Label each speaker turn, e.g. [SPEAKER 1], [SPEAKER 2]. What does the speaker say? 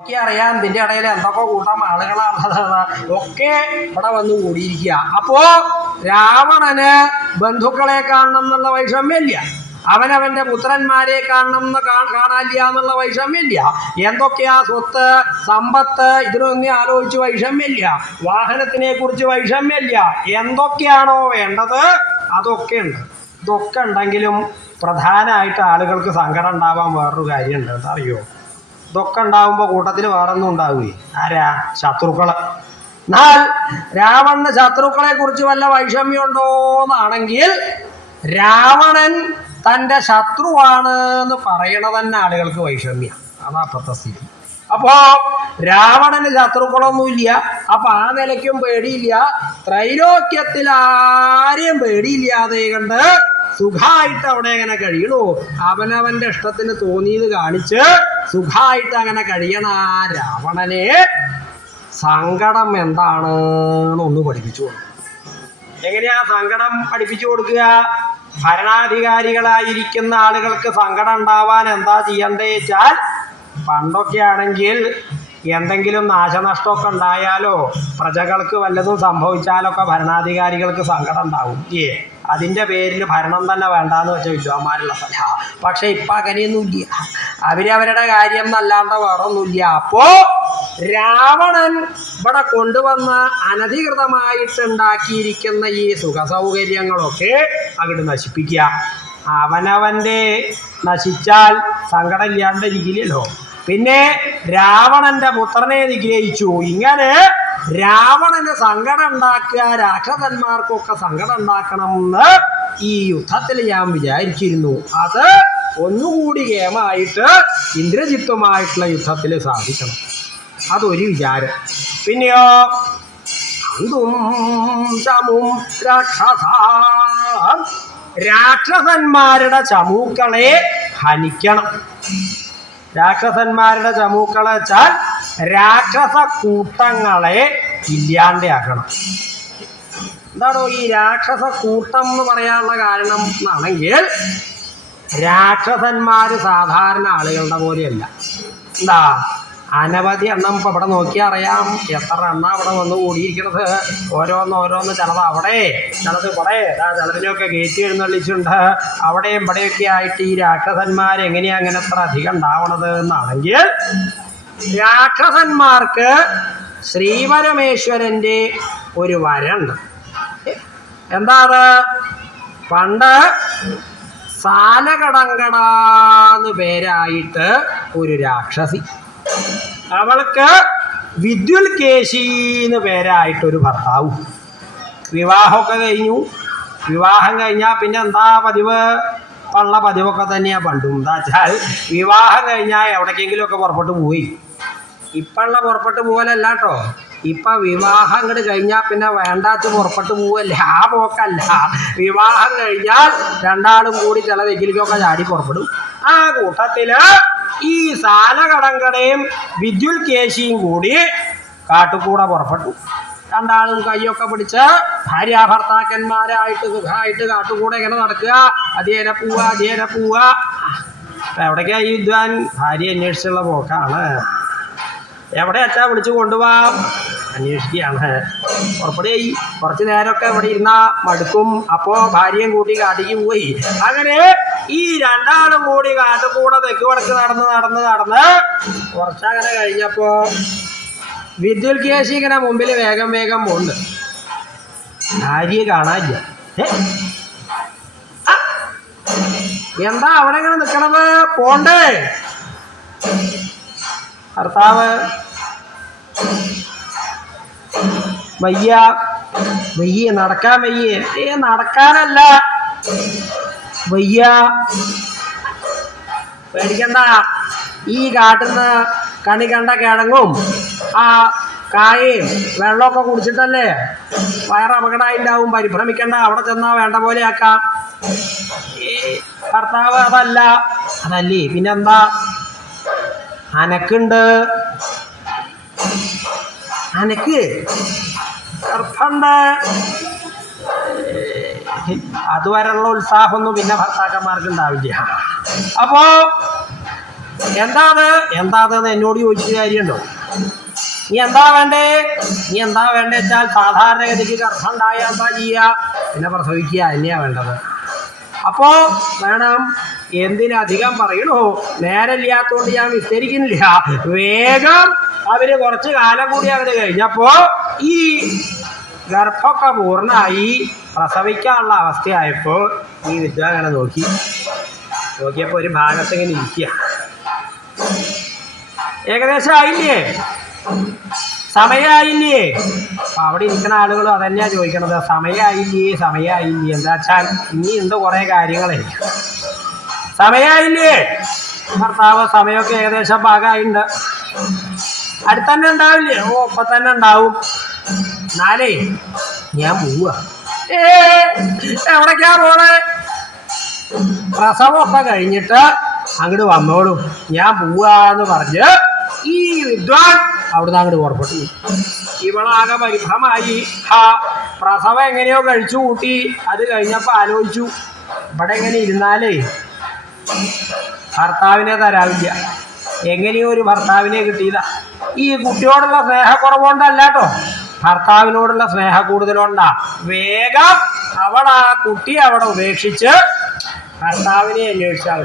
[SPEAKER 1] എനിക്ക് അറിയാം ഇതിന്റെ ഇടയിൽ എന്തൊക്കെ കൂട്ടം ആളുകളാണ് ഒക്കെ ഇവിടെ വന്ന് കൂടിയിരിക്കുക. അപ്പോ രാവണന് ബന്ധുക്കളെ കാണണം എന്നുള്ള വൈഷമ്യമില്ല. അവനവന്റെ പുത്രന്മാരെ കാണണം എന്ന് കാണാനില്ല എന്നുള്ള വൈഷമ്യമില്ല. എന്തൊക്കെയാ സ്വത്ത് സമ്പത്ത് ഇതിനൊന്നും ആലോചിച്ച് വൈഷമ്യമില്ല. വാഹനത്തിനെ കുറിച്ച് വൈഷമ്യമില്ല. എന്തൊക്കെയാണോ വേണ്ടത് അതൊക്കെ ഉണ്ട്. ഇതൊക്കെ ഉണ്ടെങ്കിലും പ്രധാനമായിട്ട് ആളുകൾക്ക് സങ്കടം ഉണ്ടാവാൻ വേറൊരു കാര്യമുണ്ട്. അറിയോ ഇതൊക്കെ ഉണ്ടാകുമ്പോൾ കൂട്ടത്തിൽ വേറൊന്നും ഉണ്ടാവൂ ആരാ? ശത്രുക്കൾ. എന്നാൽ രാവണന് ശത്രുക്കളെ കുറിച്ച് വല്ല വൈഷമ്യമുണ്ടോ എന്നാണെങ്കിൽ രാവണൻ തന്റെ ശത്രുവാണ് എന്ന് പറയണ തന്നെ ആളുകൾക്ക് വൈഷമ്യം. അതാ അപ്പത്തെ സ്ഥിതി. അപ്പോ രാവണന് ശത്രുക്കളൊന്നുമില്ല. അപ്പൊ ആ നിലയ്ക്കും പേടിയില്ല. ത്രൈലോക്യത്തിൽ ആരെയും പേടിയില്ലാതെ കണ്ട് സുഖമായിട്ട് അവിടെ അങ്ങനെ കഴിയണു അവനവന്റെ ഇഷ്ടത്തിന് തോന്നിയത് കാണിച്ച് സുഖമായിട്ട് അങ്ങനെ കഴിയണ രാവണനെ സങ്കടം എന്താണ് ഒന്ന് പഠിപ്പിച്ചു എങ്ങനെയാ സങ്കടം പഠിപ്പിച്ചു കൊടുക്കുക? ഭരണാധികാരികളായിരിക്കുന്ന ആളുകൾക്ക് സങ്കടം ഉണ്ടാവാൻ എന്താ ചെയ്യണ്ടേ വെച്ചാൽ പണ്ടൊക്കെ ആണെങ്കിൽ എന്തെങ്കിലും നാശനഷ്ടമൊക്കെ ഉണ്ടായാലോ പ്രജകൾക്ക് വല്ലതും സംഭവിച്ചാലൊക്കെ ഭരണാധികാരികൾക്ക് സങ്കടം ഉണ്ടാവും. ഏ അതിന്റെ പേരിൽ ഭരണം തന്നെ വേണ്ടാന്ന് വെച്ച വിദ്വാന്മാരുള്ള സ്ഥല പക്ഷെ ഇപ്പം അങ്ങനെയൊന്നുമില്ല. അവരവരുടെ കാര്യം എന്നല്ലാണ്ട് വേറെ ഒന്നുമില്ല അപ്പോൾ രാവണൻ ഇവിടെ കൊണ്ടുവന്ന് അനധികൃതമായിട്ട് ഉണ്ടാക്കിയിരിക്കുന്ന ഈ സുഖ സൗകര്യങ്ങളൊക്കെ അങ്ങോട്ട് നശിപ്പിക്കുക. അവനവന്റെ നശിച്ചാൽ സങ്കടം ഇല്ലാണ്ടിരിക്കില്ലല്ലോ പിന്നെ രാവണന്റെ പുത്രനെ നിഗ്രഹിച്ചു. ഇങ്ങനെ രാവണന് സങ്കടം ഉണ്ടാക്കുക രാക്ഷസന്മാർക്കൊക്കെ സങ്കടം ഉണ്ടാക്കണം എന്ന് ഈ യുദ്ധത്തിൽ ഞാൻ വിചാരിച്ചിരുന്നു. അത് ഒന്നുകൂടി ഗേമായിട്ട് ഇന്ദ്രജിത്തുമായിട്ടുള്ള യുദ്ധത്തിൽ സാധിക്കണം. അതൊരു വിചാരം. പിന്നെയോ? ചമും രാക്ഷസ. രാക്ഷസന്മാരുടെ ചമൂക്കളെ ഹനിക്കണം. രാക്ഷസന്മാരുടെ ചമൂക്കളെ വെച്ചാൽ രാക്ഷസ കൂട്ടങ്ങളെ ഇല്ലാണ്ടാക്കണം. എന്താണോ ഈ രാക്ഷസ കൂട്ടം എന്ന് പറയാനുള്ള കാരണം എന്നാണെങ്കിൽ രാക്ഷസന്മാര് സാധാരണ ആളുകളുടെ പോലെയല്ല. എന്താ? അനവധി എണ്ണം ഇപ്പം ഇവിടെ നോക്കിയാൽ അറിയാം. എത്ര എണ്ണ അവിടെ വന്ന് കൂടിയിരിക്കുന്നത് ഓരോന്ന് ഓരോന്ന് ചിലത് അവിടെ ചിലത് ഇവിടെ. ചിലതിനൊക്കെ കയറ്റി എഴുന്നള്ളിച്ചുണ്ട് അവിടെയും ഇവിടെയൊക്കെ ആയിട്ട് ഈ രാക്ഷസന്മാർ എങ്ങനെയാണ് അങ്ങനെ അത്ര അധികം ഉണ്ടാവണത് എന്നാണെങ്കിൽ രാക്ഷസന്മാർക്ക് ശ്രീപരമേശ്വരന്റെ ഒരു വരണ്ട്. എന്താ അത് പണ്ട് സാലകടങ്കടാന്ന് പേരായിട്ട് ഒരു രാക്ഷസി. അവൾക്ക് വിദ്യുൽ കേശി എന്ന് പേരായിട്ടൊരു ഭർത്താവും. വിവാഹമൊക്കെ കഴിഞ്ഞു. വിവാഹം കഴിഞ്ഞാൽ പിന്നെ എന്താ പതിവ്? ഉള്ള പതിവൊക്കെ തന്നെയാണ് പണ്ടും. എന്താ വെച്ചാൽ വിവാഹം കഴിഞ്ഞാൽ എവിടേക്കെങ്കിലുമൊക്കെ പുറപ്പെട്ട് പോയി. ഇപ്പള്ള പുറപ്പെട്ടു പോകലല്ല കേട്ടോ ഇപ്പൊ വിവാഹം ഇങ്ങോട്ട് കഴിഞ്ഞാൽ പിന്നെ വേണ്ടാത്ത പുറപ്പെട്ടു പോവല്ലേ. ആ പോക്കല്ല. വിവാഹം കഴിഞ്ഞാൽ രണ്ടാളും കൂടി ചില വെക്കിലേക്കൊക്കെ ചാടി പുറപ്പെടും. ആ കൂട്ടത്തിൽ ഈ സാലകടങ്കടയും വിദ്യുൽ കേശിയും കൂടി കാട്ടുകൂടെ പുറപ്പെട്ടു. രണ്ടാളും കൈയൊക്കെ പിടിച്ച് ഭാര്യ ഭർത്താക്കന്മാരായിട്ട് സുഖമായിട്ട് കാട്ടുകൂടെ ഇങ്ങനെ നടക്കുക. അധ്യയന പൂവ അധ്യയന പൂവ എവിടേക്കാ ഈ വിദ്വാൻ? ഭാര്യ അന്വേഷിച്ചുള്ള പോക്കാണ്. എവിടെ അച്ഛാ വിളിച്ചു കൊണ്ടുപോവാം അന്വേഷിക്കുകയാണ്. പുറപ്പെടുകയായി കുറച്ച് നേരമൊക്കെ ഇവിടെ ഇരുന്ന മടുക്കും. അപ്പോൾ ഭാര്യയും കൂട്ടി കാട്ടിക്ക് പോയി. അങ്ങനെ ഈ രണ്ടാളും കൂടി കാട്ടുകൂടെ തെക്ക് വടക്ക് നടന്ന് നടന്ന് നടന്ന് കുറച്ചങ്ങനെ കഴിഞ്ഞപ്പോ വിദ്യുൽ ഇങ്ങനെ മുമ്പിൽ വേഗം വേഗം പോണ്ട് ഭാര്യയെ കാണാനില്ല! എന്താ അവിടെ ഇങ്ങനെ നിൽക്കണത് പോണ്ടേ? ഭർത്താവ്. വയ്യ. വയ്യ നടക്കാൻ വയ്യ. ഏ നടക്കാനല്ല. വയ്യ. പേടിക്കണ്ട. ഈ കാട്ടുന്ന കണി കണ്ട കിഴങ്ങും ആ കായയും വെള്ളമൊക്കെ കുടിച്ചിട്ടല്ലേ? വയറ് ഉണ്ടാവും പരിഭ്രമിക്കണ്ട. അവിടെ ചെന്നാ വേണ്ട പോലെ ആക്കാം. ഭർത്താവ് അതല്ല. അതല്ലേ പിന്നെന്താ? അനക്കുണ്ട്. അനക്ക്? ഗർഭമുണ്ട് അതുവരെയുള്ള ഉത്സാഹമൊന്നും പിന്നെ ഭർത്താക്കന്മാർക്ക് ഉണ്ടാവില്ല അപ്പോ എന്താത് എന്താണെന്ന് എന്നോട് ചോദിച്ച കാര്യമുണ്ടോ? നീ എന്താ വേണ്ടേ? നീ എന്താ വേണ്ടേ വെച്ചാൽ സാധാരണഗതിക്ക് ഗർഭം ഉണ്ടായ എന്താ ചെയ്യുക പിന്നെ പ്രസവിക്കുക തന്നെയാ വേണ്ടത്. അപ്പോ വേണം എന്തിനധികം പറയണോ? നേരമില്ലാത്തോണ്ട് ഞാൻ വിസ്തരിക്കുന്നില്ല. വേഗം അവർ കുറച്ച് കാലം കൂടി അവർ കഴിഞ്ഞപ്പോ ഈ ഗർഭമൊക്കെ പൂർണമായി പ്രസവിക്കാനുള്ള അവസ്ഥയായപ്പോ ഈ വിദ്യ നോക്കി. നോക്കിയപ്പോ ഒരു ഭാഗത്ത് ഇങ്ങനെ ഇരിക്കുക ഏകദേശം ആയില്ലേ സമയമായില്ലേ അവിടെ ഇരിക്കുന്ന ആളുകളും അതന്നെയാ ചോദിക്കണത്. സമയമായില്ലേ? സമയമായില്ലേ? എന്താ വെച്ചാൽ ഇനി ഉണ്ട് കുറെ കാര്യങ്ങളെ. സമയമായില്ലേ? ഭർത്താവ് സമയമൊക്കെ ഏകദേശം ഭാഗമായിട്ടുണ്ട് അടുത്തന്നെ ഉണ്ടാവില്ലേ? ഓ ഇപ്പൊ തന്നെ ഉണ്ടാവും. നാലേ ഞാൻ പോവുക. ഏ എവിടേക്കാ പോണേ? പ്രസവമൊക്കെ കഴിഞ്ഞിട്ട് അങ്ങോട്ട് വന്നോളൂ. ഞാൻ പോവാന്ന് പറഞ്ഞ് വിദ്വാൻ. അവിടുന്ന് അങ്ങോട്ട് പുറപ്പെട്ടു. ഇവളാകെ പരിഭ്രമായി. ആ പ്രസവം എങ്ങനെയോ കഴിച്ചു കൂട്ടി. അത് കഴിഞ്ഞപ്പോൾ ആലോചിച്ചു ഇവിടെ എങ്ങനെ ഇരുന്നാലേ? ഭർത്താവിനെ തരാവില്ല. എങ്ങനെയോ ഒരു ഭർത്താവിനെ കിട്ടിയില്ല ഈ കുട്ടിയോടുള്ള സ്നേഹക്കുറവുകൊണ്ടല്ല കേട്ടോ ഭർത്താവിനോടുള്ള സ്നേഹ കൂടുതലുണ്ടാ വേഗം അവൾ ആ കുട്ടി അവിടെ ഉപേക്ഷിച്ച് ഭർത്താവിനെ അന്വേഷിച്ചാൽ